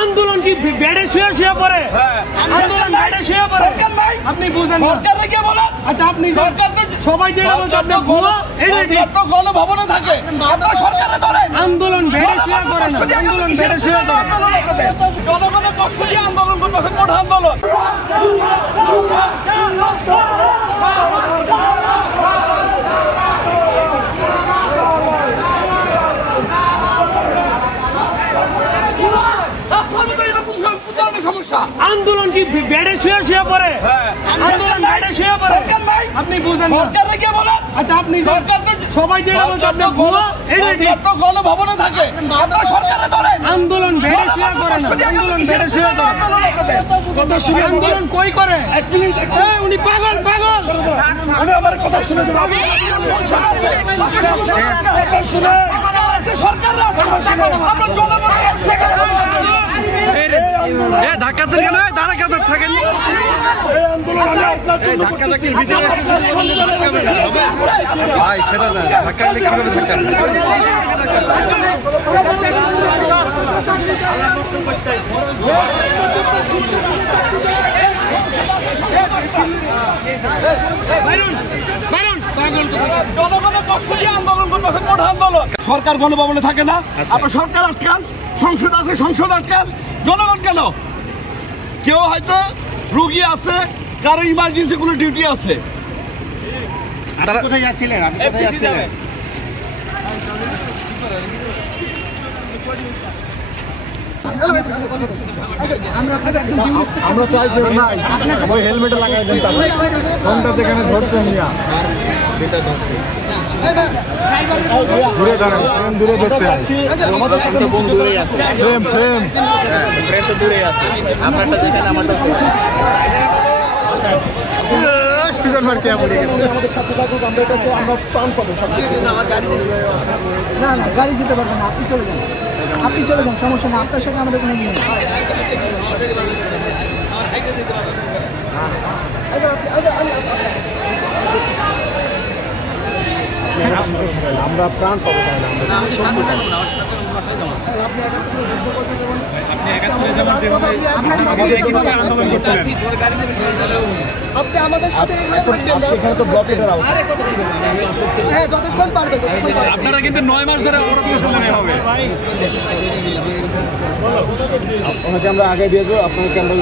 আন্দোলন কি বেড়ে শুয়ে শুয়ে পড়ে? আন্দোলন বেড়ে শুয়ে পড়ে, আপনি বুঝেন না। আচ্ছা, আপনি সবাই যেটা বলছেন আপনি ভুয়া, গণভবনে থাকে আন্দোলন বেড়ে শুয়ে পড়ে না, আন্দোলন বেড়ে শুয়ে পড়ে। জনগণের কষ্ট দিয়ে আন্দোলন করতেছে, কোন আন্দোলন? আন্দোলন কি বেড়ে শুয়ে শুয়ে পড়ে? আন্দোলন বেড়ে শুয়ে পড়ে, আপনি বুঝেন না। আচ্ছা, আপনি সবাই যেটা বলছেন আপনি ভুয়া, গণভবনে থাকে আন্দোলন বেড়ে শুয়ে পড়ে না, আন্দোলন বেড়ে শুয়ে পড়ে। কথা শুনে আন্দোলন কই করে? এক মিনিট, উনি পাগল পাগল, উনি আমার কথা শুনে ধাক্কা কেন দাঁড়া কেন থাকেন ভাই, সেটা না ধাক্কা কিভাবে ধাক্কা জনগণের কষ্ট দিয়ে আন্দোলন করতেছে, কোন আন্দোলন? সরকার গণভবনে থাকে না, আপনার সরকার আটকান, সংসদ আছে সংসদ আটকান, জনগণ কেন? কেউ হয়তো রুগী আছে, কারো ইমার্জেন্সি কোনো ডিউটি আছে। কোথায় যাচ্ছিলেন? আমরা চাই যে না ওই হেলমেটে লাগাই দেন, তাহলে ফোনটা যেখানে ধরছেন নিয়া দূরে দাঁড়ান, দূরে দেখতে আমাদের সাথে দূরে আছে, ফ্রেম ফ্রেম তো দূরে আছে, আপনারটা যেখানে আমারটা আমাদের সাথে থাকুক, আমরা এটা চাই, আমরা প্রাণ পাবো সব। না না, গাড়ি যেতে পারবেন না, আপনি চলে যান, আপনি চলে যান, সমস্যা না, আপনার সাথে আমাদের কোনো নিয়ে নেই। আমরা প্রাণ পাবো, আপনি আমাদের সাথে যতক্ষণ পারবে। আপনারা কিন্তু 9 মাস ধরে অবরোধ সময় হবে। আপনাকে আমরা আগে দিয়ে দেবো, আপনাকে আমরা